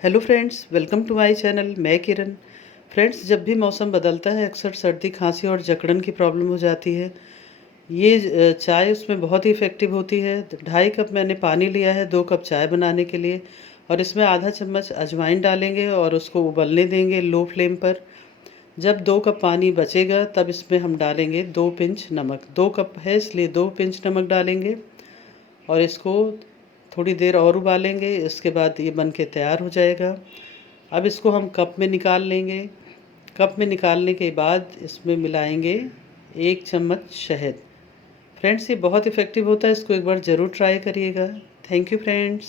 Hello friends, welcome to my channel. मैं Kiran. Friends, जब भी मौसम बदलता है अक्सर सर्दी खांसी और जकड़न की प्रॉब्लम हो जाती है। ये चाय उसमें बहुत ही इफ़ेक्टिव होती है। 2.5 कप मैंने पानी लिया है 2 कप चाय बनाने के लिए, और इसमें आधा चम्मच अजवाइन डालेंगे और उसको उबलने देंगे लो फ्लेम पर। जब 2 कप पानी बचेगा तब इसमें हम डालेंगे 2 पिंच नमक। 2 कप है इसलिए 2 पिंच नमक डालेंगे और इसको थोड़ी देर और उबालेंगे। इसके बाद ये बन के तैयार हो जाएगा। अब इसको हम कप में निकाल लेंगे। कप में निकालने के बाद इसमें मिलाएंगे 1 चम्मच शहद। फ्रेंड्स, ये बहुत इफ़ेक्टिव होता है, इसको एक बार ज़रूर ट्राई करिएगा। Thank you friends.